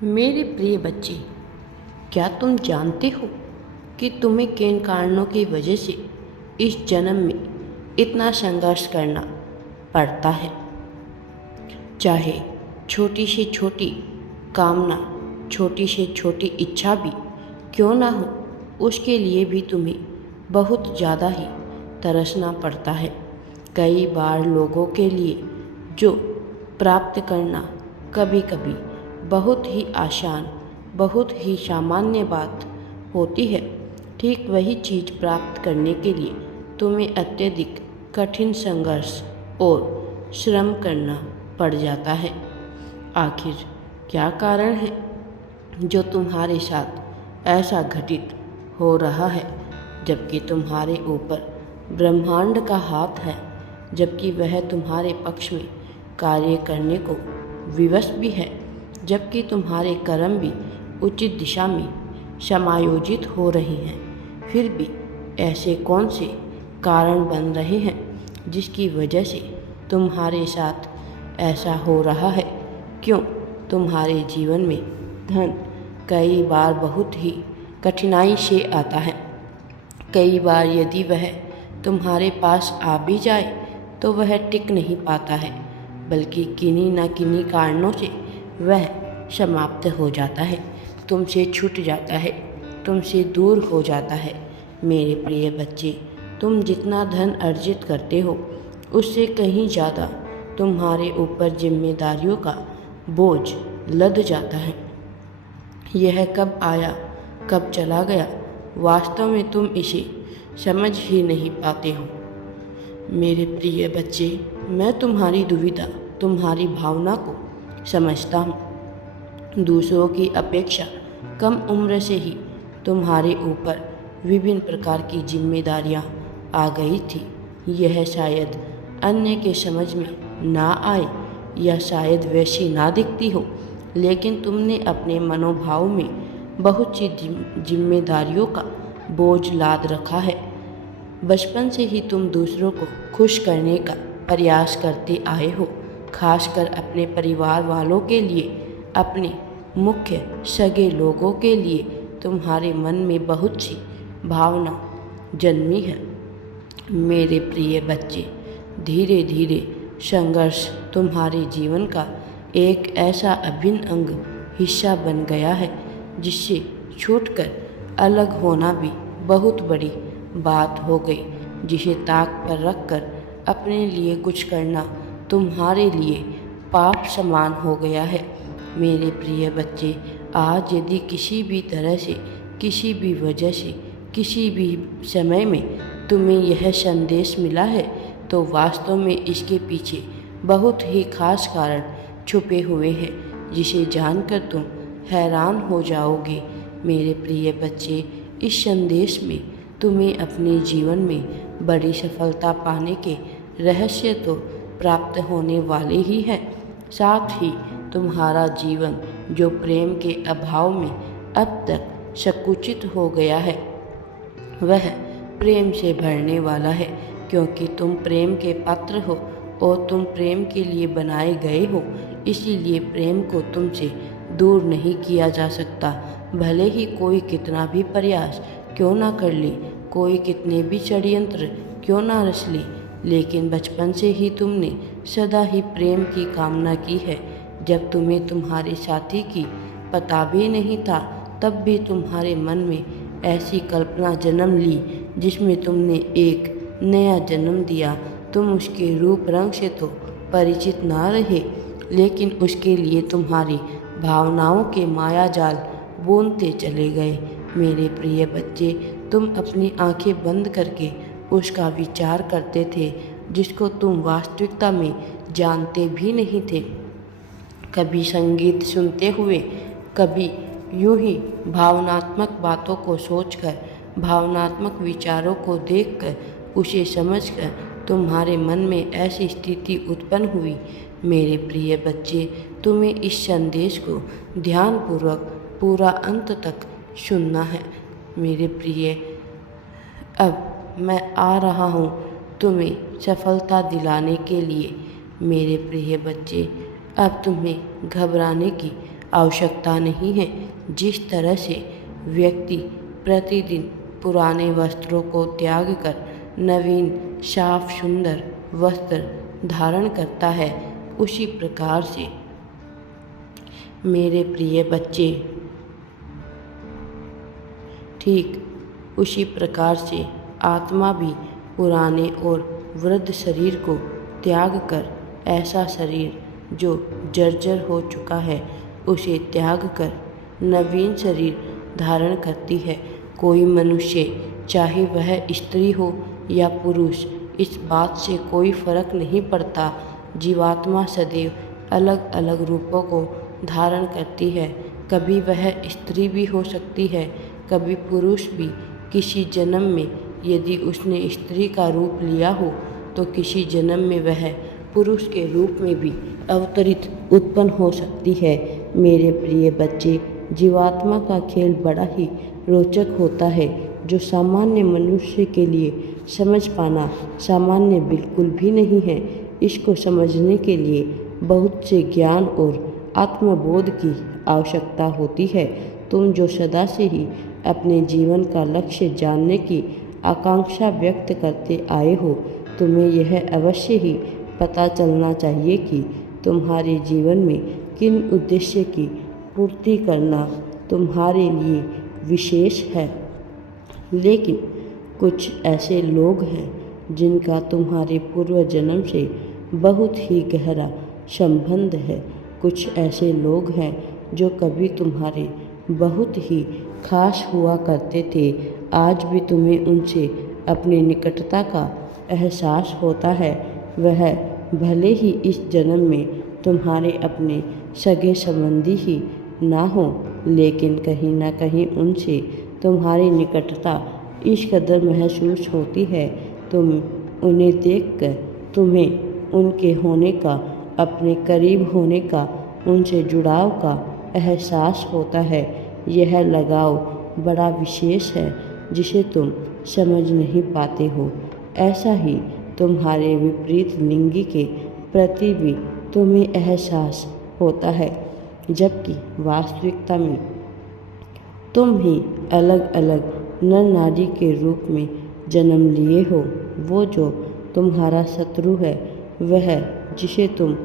मेरे प्रिय बच्चे, क्या तुम जानते हो कि तुम्हें किन कारणों की वजह से इस जन्म में इतना संघर्ष करना पड़ता है। चाहे छोटी से छोटी कामना, छोटी से छोटी इच्छा भी क्यों ना हो, उसके लिए भी तुम्हें बहुत ज़्यादा ही तरसना पड़ता है। कई बार लोगों के लिए जो प्राप्त करना कभी कभी बहुत ही आसान, बहुत ही सामान्य बात होती है, ठीक वही चीज़ प्राप्त करने के लिए तुम्हें अत्यधिक कठिन संघर्ष और श्रम करना पड़ जाता है। आखिर क्या कारण है जो तुम्हारे साथ ऐसा घटित हो रहा है, जबकि तुम्हारे ऊपर ब्रह्मांड का हाथ है, जबकि वह तुम्हारे पक्ष में कार्य करने को विवश भी है, जबकि तुम्हारे कर्म भी उचित दिशा में समायोजित हो रहे हैं, फिर भी ऐसे कौन से कारण बन रहे हैं जिसकी वजह से तुम्हारे साथ ऐसा हो रहा है? क्यों तुम्हारे जीवन में धन कई बार बहुत ही कठिनाई से आता है? कई बार यदि वह तुम्हारे पास आ भी जाए तो वह टिक नहीं पाता है, बल्कि किन्हीं न किन्हीं कारणों से वह समाप्त हो जाता है, तुमसे छूट जाता है, तुमसे दूर हो जाता है। मेरे प्रिय बच्चे, तुम जितना धन अर्जित करते हो उससे कहीं ज़्यादा तुम्हारे ऊपर जिम्मेदारियों का बोझ लद जाता है। यह कब आया कब चला गया, वास्तव में तुम इसे समझ ही नहीं पाते हो। मेरे प्रिय बच्चे, मैं तुम्हारी दुविधा, तुम्हारी भावना को समझता हूँ। दूसरों की अपेक्षा कम उम्र से ही तुम्हारे ऊपर विभिन्न प्रकार की जिम्मेदारियाँ आ गई थी। यह शायद अन्य के समझ में ना आए या शायद वैसी ना दिखती हो, लेकिन तुमने अपने मनोभाव में बहुत सी जिम्मेदारियों का बोझ लाद रखा है। बचपन से ही तुम दूसरों को खुश करने का प्रयास करते आए हो, खासकर अपने परिवार वालों के लिए, अपने मुख्य सगे लोगों के लिए तुम्हारे मन में बहुत सी भावना जन्मी है। मेरे प्रिय बच्चे, धीरे धीरे संघर्ष तुम्हारे जीवन का एक ऐसा अभिन्न अंग हिस्सा बन गया है जिससे छूटकर अलग होना भी बहुत बड़ी बात हो गई, जिसे ताक पर रखकर अपने लिए कुछ करना तुम्हारे लिए पाप समान हो गया है। मेरे प्रिय बच्चे, आज यदि किसी भी तरह से, किसी भी वजह से, किसी भी समय में तुम्हें यह संदेश मिला है, तो वास्तव में इसके पीछे बहुत ही खास कारण छुपे हुए हैं, जिसे जानकर तुम हैरान हो जाओगे। मेरे प्रिय बच्चे, इस संदेश में तुम्हें अपने जीवन में बड़ी सफलता पाने के रहस्य तो प्राप्त होने वाले ही हैं, साथ ही तुम्हारा जीवन जो प्रेम के अभाव में अब तक संकुचित हो गया है, वह प्रेम से भरने वाला है, क्योंकि तुम प्रेम के पात्र हो और तुम प्रेम के लिए बनाए गए हो। इसीलिए प्रेम को तुमसे दूर नहीं किया जा सकता, भले ही कोई कितना भी प्रयास क्यों ना कर ले, कोई कितने भी षड्यंत्र क्यों ना रच ले, लेकिन बचपन से ही तुमने सदा ही प्रेम की कामना की है। जब तुम्हें तुम्हारे साथी की पता भी नहीं था, तब भी तुम्हारे मन में ऐसी कल्पना जन्म ली जिसमें तुमने एक नया जन्म दिया। तुम उसके रूप रंग से तो परिचित ना रहे, लेकिन उसके लिए तुम्हारी भावनाओं के माया जाल बुनते चले गए। मेरे प्रिय बच्चे, तुम अपनी आंखें बंद करके उसका विचार करते थे, जिसको तुम वास्तविकता में जानते भी नहीं थे। कभी संगीत सुनते हुए, कभी यूं ही भावनात्मक बातों को सोचकर, भावनात्मक विचारों को देखकर, उसे समझकर तुम्हारे मन में ऐसी स्थिति उत्पन्न हुई। मेरे प्रिय बच्चे, तुम्हें इस संदेश को ध्यानपूर्वक पूरा अंत तक सुनना है। मेरे प्रिय, अब मैं आ रहा हूँ तुम्हें सफलता दिलाने के लिए। मेरे प्रिय बच्चे, अब तुम्हें घबराने की आवश्यकता नहीं है। जिस तरह से व्यक्ति प्रतिदिन पुराने वस्त्रों को त्याग कर नवीन साफ सुंदर वस्त्र धारण करता है, उसी प्रकार से मेरे प्रिय बच्चे, ठीक उसी प्रकार से आत्मा भी पुराने और वृद्ध शरीर को त्याग कर ऐसा शरीर जो जर्जर हो चुका है उसे त्याग कर नवीन शरीर धारण करती है। कोई मनुष्य, चाहे वह स्त्री हो या पुरुष, इस बात से कोई फर्क नहीं पड़ता। जीवात्मा सदैव अलग अलग रूपों को धारण करती है। कभी वह स्त्री भी हो सकती है, कभी पुरुष भी। किसी जन्म में यदि उसने स्त्री का रूप लिया हो तो किसी जन्म में वह पुरुष के रूप में भी अवतरित उत्पन्न हो सकती है। मेरे प्रिय बच्चे, जीवात्मा का खेल बड़ा ही रोचक होता है, जो सामान्य मनुष्य के लिए समझ पाना सामान्य बिल्कुल भी नहीं है। इसको समझने के लिए बहुत से ज्ञान और आत्मबोध की आवश्यकता होती है। तुम जो सदा से ही अपने जीवन का लक्ष्य जानने की आकांक्षा व्यक्त करते आए हो, तुम्हें यह अवश्य ही पता चलना चाहिए कि तुम्हारे जीवन में किन उद्देश्य की पूर्ति करना तुम्हारे लिए विशेष है। लेकिन कुछ ऐसे लोग हैं जिनका तुम्हारे पूर्व जन्म से बहुत ही गहरा संबंध है। कुछ ऐसे लोग हैं जो कभी तुम्हारे बहुत ही खास हुआ करते थे। आज भी तुम्हें उनसे अपनी निकटता का एहसास होता है। वह भले ही इस जन्म में तुम्हारे अपने सगे संबंधी ही ना हो, लेकिन कहीं ना कहीं उनसे तुम्हारी निकटता इस कदर महसूस होती है। तुम उन्हें देखकर तुम्हें उनके होने का, अपने करीब होने का, उनसे जुड़ाव का एहसास होता है। यह लगाव बड़ा विशेष है जिसे तुम समझ नहीं पाते हो। ऐसा ही तुम्हारे विपरीत लिंगी के प्रति भी तुम्हें एहसास होता है, जबकि वास्तविकता में तुम ही अलग अलग नर नारी के रूप में जन्म लिए हो। वो जो तुम्हारा शत्रु है, वह जिसे तुम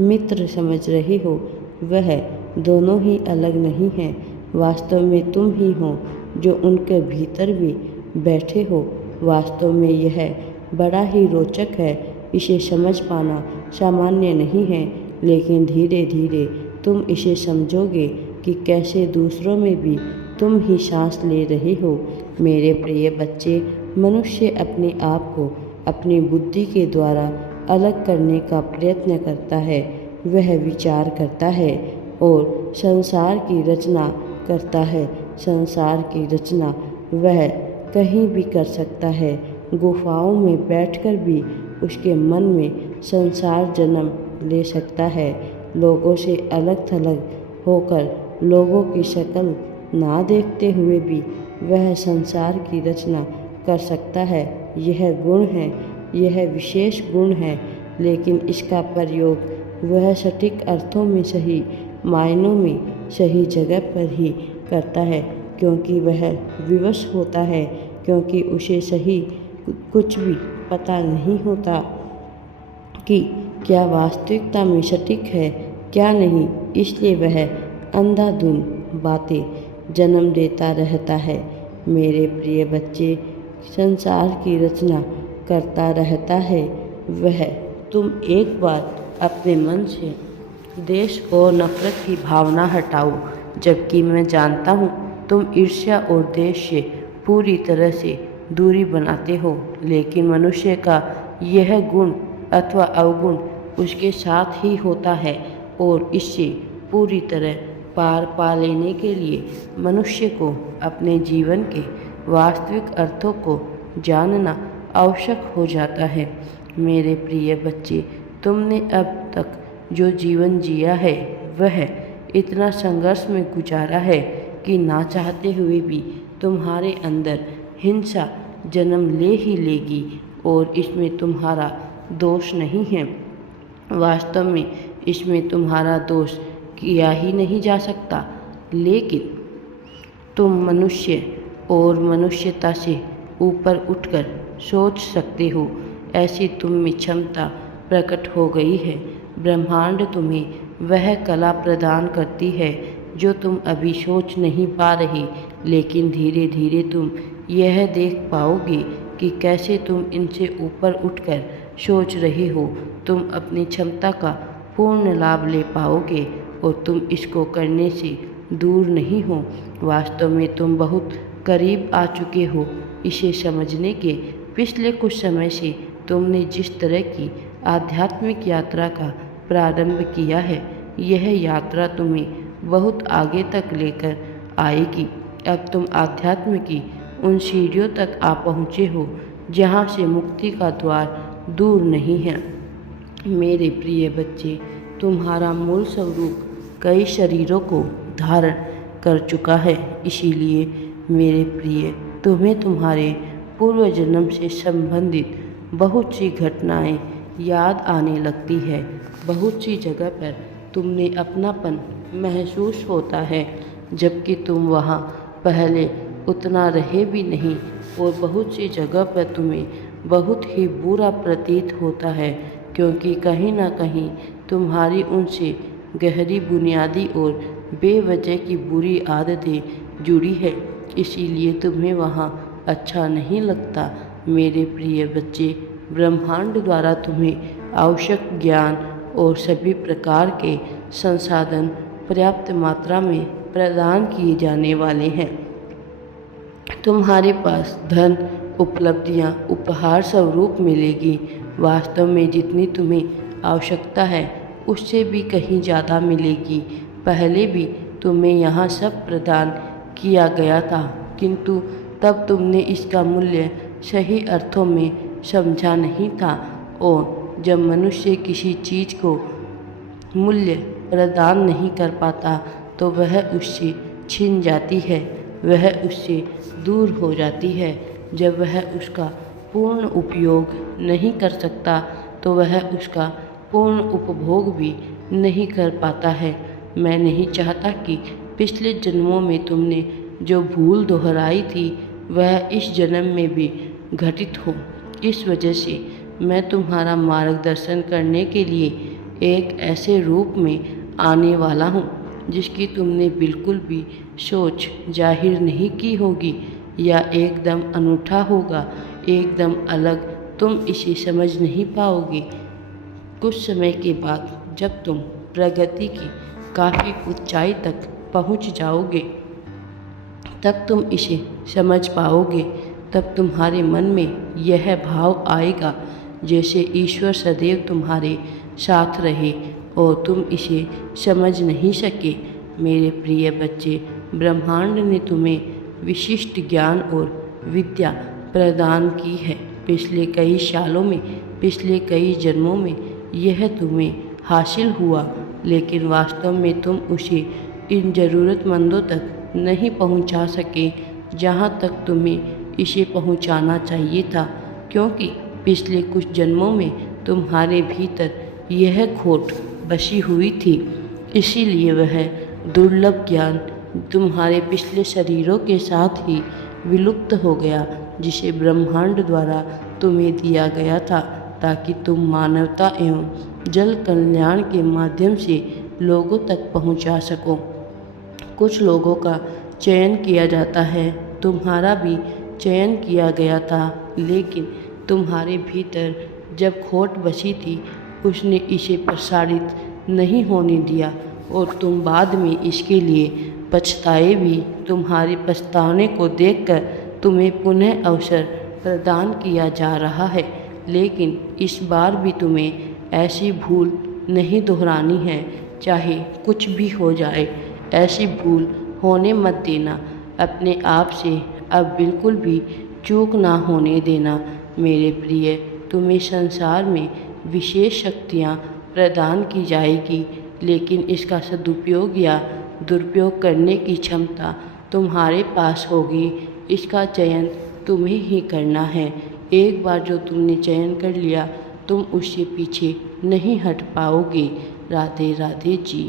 मित्र समझ रहे हो, वह दोनों ही अलग नहीं हैं। वास्तव में तुम ही हो जो उनके भीतर भी बैठे हो। वास्तव में यह बड़ा ही रोचक है। इसे समझ पाना सामान्य नहीं है, लेकिन धीरे धीरे तुम इसे समझोगे कि कैसे दूसरों में भी तुम ही सांस ले रहे हो। मेरे प्रिय बच्चे, मनुष्य अपने आप को अपनी बुद्धि के द्वारा अलग करने का प्रयत्न करता है। वह विचार करता है और संसार की रचना करता है। संसार की रचना वह कहीं भी कर सकता है। गुफाओं में बैठकर भी उसके मन में संसार जन्म ले सकता है। लोगों से अलग थलग होकर, लोगों की शक्ल ना देखते हुए भी वह संसार की रचना कर सकता है। यह गुण है, यह विशेष गुण है, लेकिन इसका प्रयोग वह सटीक अर्थों में, सही मायनों में, सही जगह पर ही करता है, क्योंकि वह विवश होता है, क्योंकि उसे सही कुछ भी पता नहीं होता कि क्या वास्तविकता में सटीक है, क्या नहीं। इसलिए वह अंधाधुंध बातें जन्म देता रहता है। मेरे प्रिय बच्चे, संसार की रचना करता रहता है वह। तुम एक बार अपने मन से देश और नफरत की भावना हटाओ, जबकि मैं जानता हूँ तुम ईर्ष्या और देश से पूरी तरह से दूरी बनाते हो। लेकिन मनुष्य का यह गुण अथवा अवगुण उसके साथ ही होता है, और इससे पूरी तरह पार पा लेने के लिए मनुष्य को अपने जीवन के वास्तविक अर्थों को जानना आवश्यक हो जाता है। मेरे प्रिय बच्चे, तुमने अब तक जो जीवन जिया है वह इतना संघर्ष में गुजारा है कि ना चाहते हुए भी तुम्हारे अंदर हिंसा जन्म ले ही लेगी, और इसमें तुम्हारा दोष नहीं है। वास्तव में इसमें तुम्हारा दोष किया ही नहीं जा सकता, लेकिन तुम मनुष्य और मनुष्यता से ऊपर उठकर सोच सकते हो, ऐसी तुम में क्षमता प्रकट हो गई है। ब्रह्मांड तुम्हें वह कला प्रदान करती है जो तुम अभी सोच नहीं पा रही, लेकिन धीरे धीरे तुम यह देख पाओगे कि कैसे तुम इनसे ऊपर उठकर सोच रहे हो। तुम अपनी क्षमता का पूर्ण लाभ ले पाओगे और तुम इसको करने से दूर नहीं हो। वास्तव में तुम बहुत करीब आ चुके हो इसे समझने के। पिछले कुछ समय से तुमने जिस तरह की आध्यात्मिक यात्रा का प्रारंभ किया है, यह यात्रा तुम्हें बहुत आगे तक लेकर आएगी। अब तुम आध्यात्म की उन सीढ़ियों तक आ पहुँचे हो जहाँ से मुक्ति का द्वार दूर नहीं है। मेरे प्रिय बच्चे, तुम्हारा मूल स्वरूप कई शरीरों को धारण कर चुका है, इसीलिए मेरे प्रिय, तुम्हें तुम्हारे पूर्व जन्म से संबंधित बहुत सी घटनाएं याद आने लगती है। बहुत सी जगह पर तुमने अपनापन महसूस होता है, जबकि तुम वहाँ पहले उतना रहे भी नहीं, और बहुत सी जगह पर तुम्हें बहुत ही बुरा प्रतीत होता है, क्योंकि कहीं ना कहीं तुम्हारी उनसे गहरी बुनियादी और बेवजह की बुरी आदतें जुड़ी है, इसीलिए तुम्हें वहाँ अच्छा नहीं लगता। मेरे प्रिय बच्चे, ब्रह्मांड द्वारा तुम्हें आवश्यक ज्ञान और सभी प्रकार के संसाधन पर्याप्त मात्रा में प्रदान किए जाने वाले हैं। तुम्हारे पास धन, उपलब्धियां उपहार स्वरूप मिलेगी। वास्तव में जितनी तुम्हें आवश्यकता है उससे भी कहीं ज़्यादा मिलेगी। पहले भी तुम्हें यहाँ सब प्रदान किया गया था, किंतु तब तुमने इसका मूल्य सही अर्थों में समझा नहीं था। और जब मनुष्य किसी चीज़ को मूल्य प्रदान नहीं कर पाता तो वह उससे छिन जाती है, वह उससे दूर हो जाती है। जब वह उसका पूर्ण उपयोग नहीं कर सकता तो वह उसका पूर्ण उपभोग भी नहीं कर पाता है। मैं नहीं चाहता कि पिछले जन्मों में तुमने जो भूल दोहराई थी वह इस जन्म में भी घटित हो। इस वजह से मैं तुम्हारा मार्गदर्शन करने के लिए एक ऐसे रूप में आने वाला हूँ जिसकी तुमने बिल्कुल भी सोच जाहिर नहीं की होगी। या एकदम अनूठा होगा, एकदम अलग, तुम इसे समझ नहीं पाओगे। कुछ समय के बाद जब तुम प्रगति की काफ़ी ऊंचाई तक पहुंच जाओगे तब तुम इसे समझ पाओगे। तब तुम्हारे मन में यह भाव आएगा जैसे ईश्वर सदैव तुम्हारे साथ रहे और तुम इसे समझ नहीं सके। मेरे प्रिय बच्चे, ब्रह्मांड ने तुम्हें विशिष्ट ज्ञान और विद्या प्रदान की है। पिछले कई सालों में, पिछले कई जन्मों में यह तुम्हें हासिल हुआ, लेकिन वास्तव में तुम उसे इन ज़रूरतमंदों तक नहीं पहुंचा सके जहां तक तुम्हें इसे पहुंचाना चाहिए था, क्योंकि पिछले कुछ जन्मों में तुम्हारे भीतर यह खोट बसी हुई थी। इसीलिए वह दुर्लभ ज्ञान तुम्हारे पिछले शरीरों के साथ ही विलुप्त हो गया, जिसे ब्रह्मांड द्वारा तुम्हें दिया गया था, ताकि तुम मानवता एवं जल कल्याण के माध्यम से लोगों तक पहुंचा सको। कुछ लोगों का चयन किया जाता है, तुम्हारा भी चयन किया गया था, लेकिन तुम्हारे भीतर जब खोट बसी थी उसने इसे प्रसारित नहीं होने दिया और तुम बाद में इसके लिए पछताए भी। तुम्हारे पछताने को देखकर तुम्हें पुनः अवसर प्रदान किया जा रहा है, लेकिन इस बार भी तुम्हें ऐसी भूल नहीं दोहरानी है, चाहे कुछ भी हो जाए। ऐसी भूल होने मत देना। अपने आप से अब बिल्कुल भी चूक ना होने देना। मेरे प्रिय, तुम्हें संसार में विशेष शक्तियाँ प्रदान की जाएगी, लेकिन इसका सदुपयोग या दुरुपयोग करने की क्षमता तुम्हारे पास होगी। इसका चयन तुम्हें ही करना है। एक बार जो तुमने चयन कर लिया, तुम उससे पीछे नहीं हट पाओगे। राधे राधे जी।